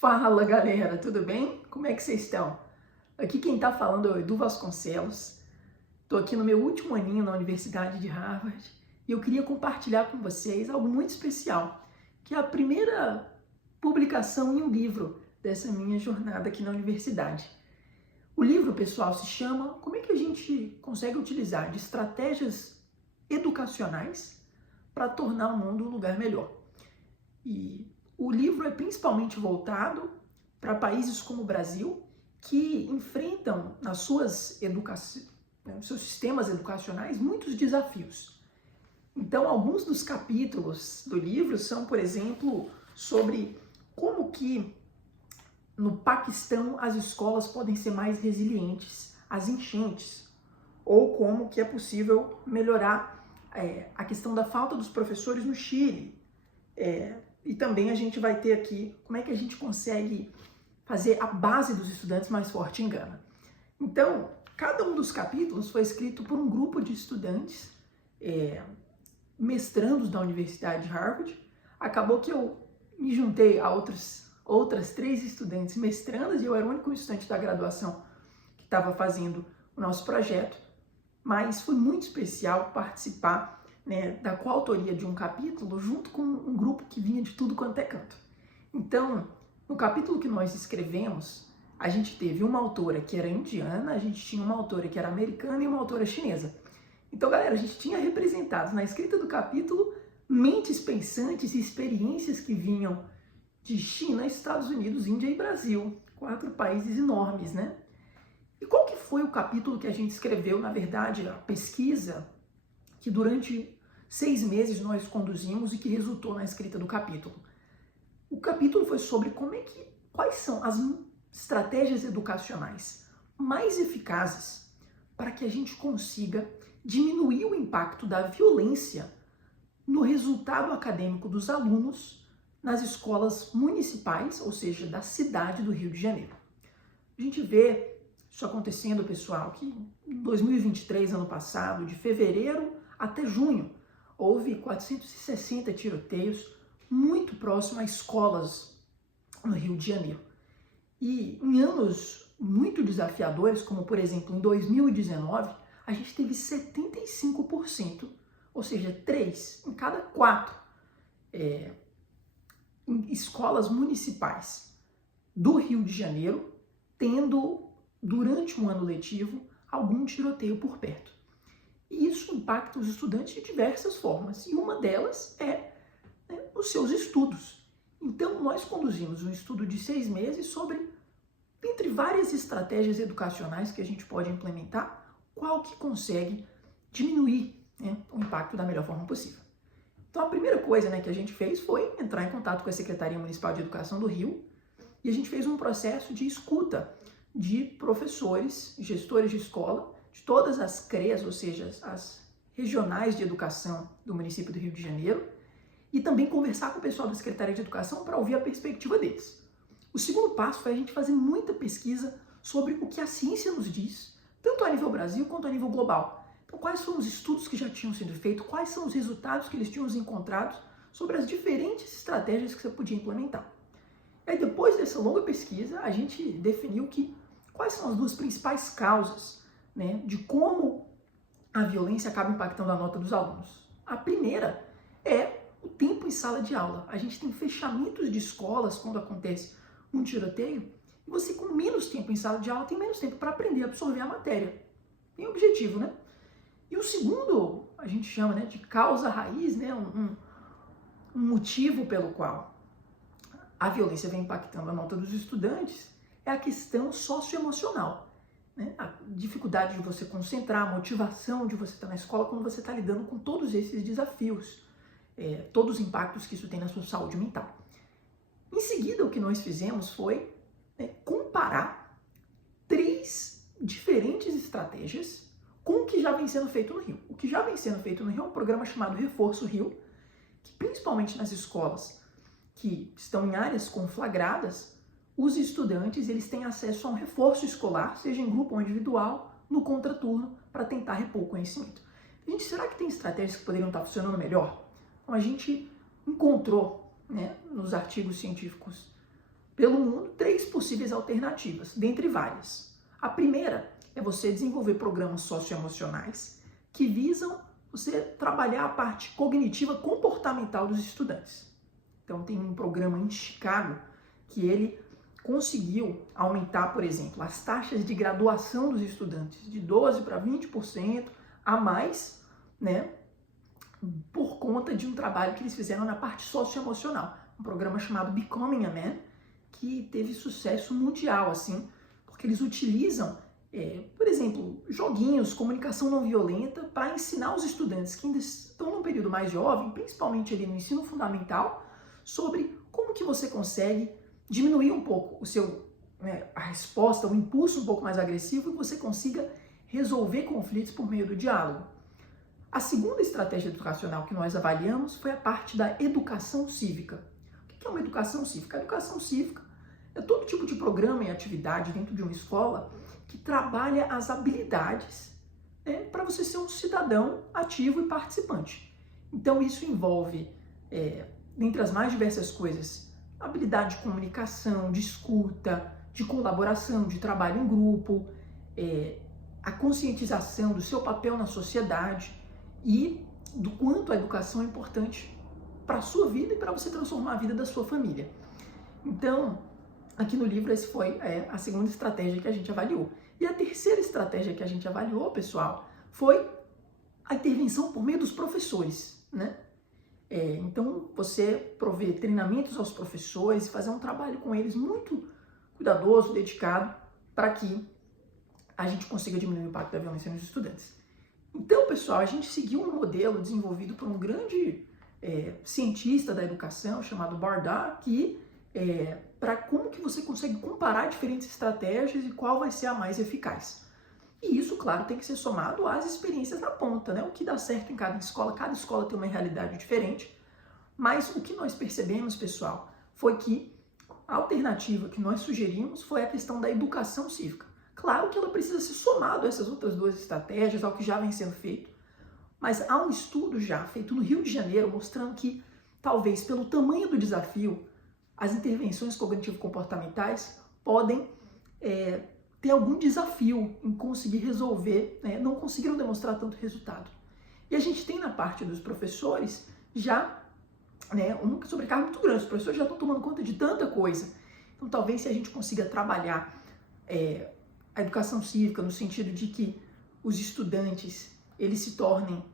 Fala galera, tudo bem? Como é que vocês estão? Aqui quem tá falando é o Edu Vasconcelos. Tô aqui no meu último aninho na Universidade de Harvard e eu queria compartilhar com vocês algo muito especial, que é a primeira publicação em um livro dessa minha jornada aqui na universidade. O livro, pessoal, se chama Como é que a gente consegue utilizar de estratégias educacionais para tornar o mundo um lugar melhor. E o livro é principalmente voltado para países como o Brasil, que enfrentam nas suas nos seus sistemas educacionais muitos desafios. Então, alguns dos capítulos do livro são, por exemplo, sobre como que no Paquistão as escolas podem ser mais resilientes às enchentes, ou como que é possível melhorar a questão da falta dos professores no Chile. E também a gente vai ter aqui como é que a gente consegue fazer a base dos estudantes mais forte em Gana. Então, cada um dos capítulos foi escrito por um grupo de estudantes, mestrandos da Universidade de Harvard. Acabou que eu me juntei a outras 3 estudantes mestrandas e eu era o único estudante da graduação que estava fazendo o nosso projeto, mas foi muito especial participar da coautoria de um capítulo junto com um grupo que vinha de tudo quanto é canto. Então, no capítulo que nós escrevemos, a gente teve uma autora que era indiana, a gente tinha uma autora que era americana e uma autora chinesa. Então, galera, a gente tinha representados na escrita do capítulo mentes pensantes e experiências que vinham de China, Estados Unidos, Índia e Brasil. 4 países enormes, né? E qual que foi o capítulo que a gente escreveu, na verdade, a pesquisa que durante 6 meses nós conduzimos e que resultou na escrita do capítulo? O capítulo foi sobre quais são as estratégias educacionais mais eficazes para que a gente consiga diminuir o impacto da violência no resultado acadêmico dos alunos nas escolas municipais, ou seja, da cidade do Rio de Janeiro. A gente vê isso acontecendo, pessoal, que em 2023, ano passado, de fevereiro até junho, houve 460 tiroteios muito próximo a escolas no Rio de Janeiro. E em anos muito desafiadores, como por exemplo em 2019, a gente teve 75%, ou seja, 3 em cada 4 escolas municipais do Rio de Janeiro tendo, durante um ano letivo, algum tiroteio por perto. E isso impacta os estudantes de diversas formas, e uma delas é os seus estudos. Então, nós conduzimos um estudo de 6 meses sobre, entre várias estratégias educacionais que a gente pode implementar, qual que consegue diminuir o impacto da melhor forma possível. Então, a primeira coisa que a gente fez foi entrar em contato com a Secretaria Municipal de Educação do Rio, e a gente fez um processo de escuta de professores, gestores de escola, de todas as CREAs, ou seja, as regionais de educação do município do Rio de Janeiro, e também conversar com o pessoal da Secretaria de Educação para ouvir a perspectiva deles. O segundo passo foi a gente fazer muita pesquisa sobre o que a ciência nos diz, tanto a nível Brasil quanto a nível global. Então, quais foram os estudos que já tinham sido feitos, quais são os resultados que eles tinham encontrado sobre as diferentes estratégias que você podia implementar. E aí, depois dessa longa pesquisa, a gente definiu quais são as 2 principais causas de como a violência acaba impactando a nota dos alunos. A primeira é o tempo em sala de aula. A gente tem fechamentos de escolas quando acontece um tiroteio, e você com menos tempo em sala de aula tem menos tempo para aprender a absorver a matéria. Tem objetivo, né? E o segundo, a gente chama de causa raiz, um motivo pelo qual a violência vem impactando a nota dos estudantes, é a questão socioemocional. A dificuldade de você concentrar, a motivação de você estar na escola quando você está lidando com todos esses desafios, todos os impactos que isso tem na sua saúde mental. Em seguida, o que nós fizemos foi comparar 3 diferentes estratégias com o que já vem sendo feito no Rio. O que já vem sendo feito no Rio é um programa chamado Reforço Rio, que principalmente nas escolas que estão em áreas conflagradas, os estudantes eles têm acesso a um reforço escolar, seja em grupo ou individual, no contraturno, para tentar repor o conhecimento. Gente, será que tem estratégias que poderiam estar funcionando melhor? Então, a gente encontrou nos artigos científicos pelo mundo 3 possíveis alternativas, dentre várias. A primeira é você desenvolver programas socioemocionais que visam você trabalhar a parte cognitiva comportamental dos estudantes. Então tem um programa em Chicago que ele conseguiu aumentar, por exemplo, as taxas de graduação dos estudantes de 12% para 20% a mais, né, por conta de um trabalho que eles fizeram na parte socioemocional. Um programa chamado Becoming a Man, que teve sucesso mundial, assim, porque eles utilizam, por exemplo, joguinhos, comunicação não violenta, para ensinar os estudantes que ainda estão num período mais jovem, principalmente ali no ensino fundamental, sobre como que você consegue diminuir um pouco a resposta, o impulso um pouco mais agressivo e você consiga resolver conflitos por meio do diálogo. A segunda estratégia educacional que nós avaliamos foi a parte da educação cívica. O que é uma educação cívica? A educação cívica é todo tipo de programa e atividade dentro de uma escola que trabalha as habilidades, para você ser um cidadão ativo e participante. Então isso envolve, dentre as mais diversas coisas, habilidade de comunicação, de escuta, de colaboração, de trabalho em grupo, a conscientização do seu papel na sociedade e do quanto a educação é importante para a sua vida e para você transformar a vida da sua família. Então, aqui no livro, essa foi a segunda estratégia que a gente avaliou. E a terceira estratégia que a gente avaliou, pessoal, foi a intervenção por meio dos professores, né? Então, você prover treinamentos aos professores e fazer um trabalho com eles muito cuidadoso, dedicado, para que a gente consiga diminuir o impacto da violência nos estudantes. Então, pessoal, a gente seguiu um modelo desenvolvido por um grande cientista da educação chamado Bardar, que para como que você consegue comparar diferentes estratégias e qual vai ser a mais eficaz. E isso, claro, tem que ser somado às experiências na ponta, né? O que dá certo em cada escola tem uma realidade diferente, mas o que nós percebemos, pessoal, foi que a alternativa que nós sugerimos foi a questão da educação cívica. Claro que ela precisa ser somada a essas outras 2 estratégias, ao que já vem sendo feito, mas há um estudo já feito no Rio de Janeiro mostrando que, talvez pelo tamanho do desafio, as intervenções cognitivo-comportamentais podem ter algum desafio em conseguir resolver, não conseguiram demonstrar tanto resultado. E a gente tem na parte dos professores já uma sobrecarga muito grande, os professores já estão tomando conta de tanta coisa. Então talvez se a gente consiga trabalhar a educação cívica no sentido de que os estudantes eles se tornem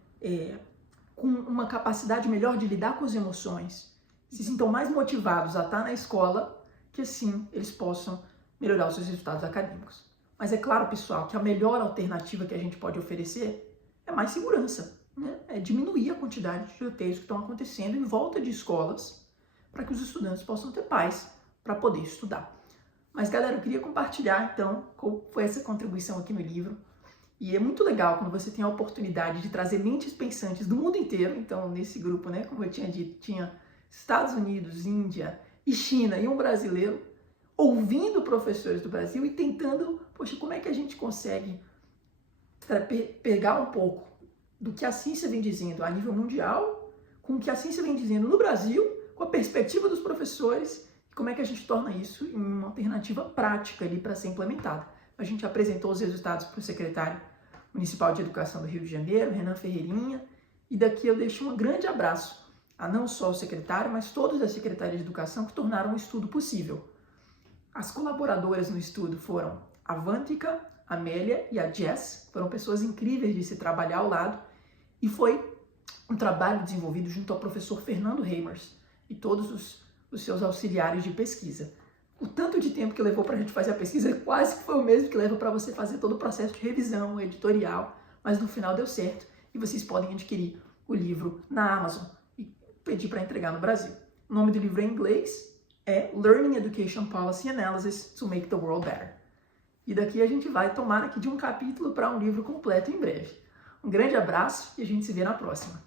com uma capacidade melhor de lidar com as emoções, se sintam mais motivados a estar na escola, que assim eles possam melhorar os seus resultados acadêmicos. Mas é claro, pessoal, que a melhor alternativa que a gente pode oferecer é mais segurança, né? É diminuir a quantidade de tiroteios que estão acontecendo em volta de escolas para que os estudantes possam ter paz para poder estudar. Mas, galera, eu queria compartilhar, então, qual foi essa contribuição aqui no livro. E é muito legal quando você tem a oportunidade de trazer mentes pensantes do mundo inteiro. Então, nesse grupo, né, como eu tinha dito, tinha Estados Unidos, Índia e China e um brasileiro, ouvindo professores do Brasil e tentando, poxa, como é que a gente consegue pegar um pouco do que a ciência vem dizendo a nível mundial, com o que a ciência vem dizendo no Brasil, com a perspectiva dos professores, e como é que a gente torna isso em uma alternativa prática ali para ser implementada. A gente apresentou os resultados para o secretário municipal de Educação do Rio de Janeiro, Renan Ferreirinha, e daqui eu deixo um grande abraço a não só o secretário, mas todos da Secretaria de Educação que tornaram o estudo possível. As colaboradoras no estudo foram a Vantica, a Amélia e a Jess, foram pessoas incríveis de se trabalhar ao lado, e foi um trabalho desenvolvido junto ao professor Fernando Reimers e todos os seus auxiliares de pesquisa. O tanto de tempo que levou para a gente fazer a pesquisa quase que foi o mesmo que leva para você fazer todo o processo de revisão, editorial, mas no final deu certo e vocês podem adquirir o livro na Amazon e pedir para entregar no Brasil. O nome do livro em inglês é Learning Education Policy Analysis to Make the World Better. E daqui a gente vai tomar aqui de um capítulo para um livro completo em breve. Um grande abraço e a gente se vê na próxima.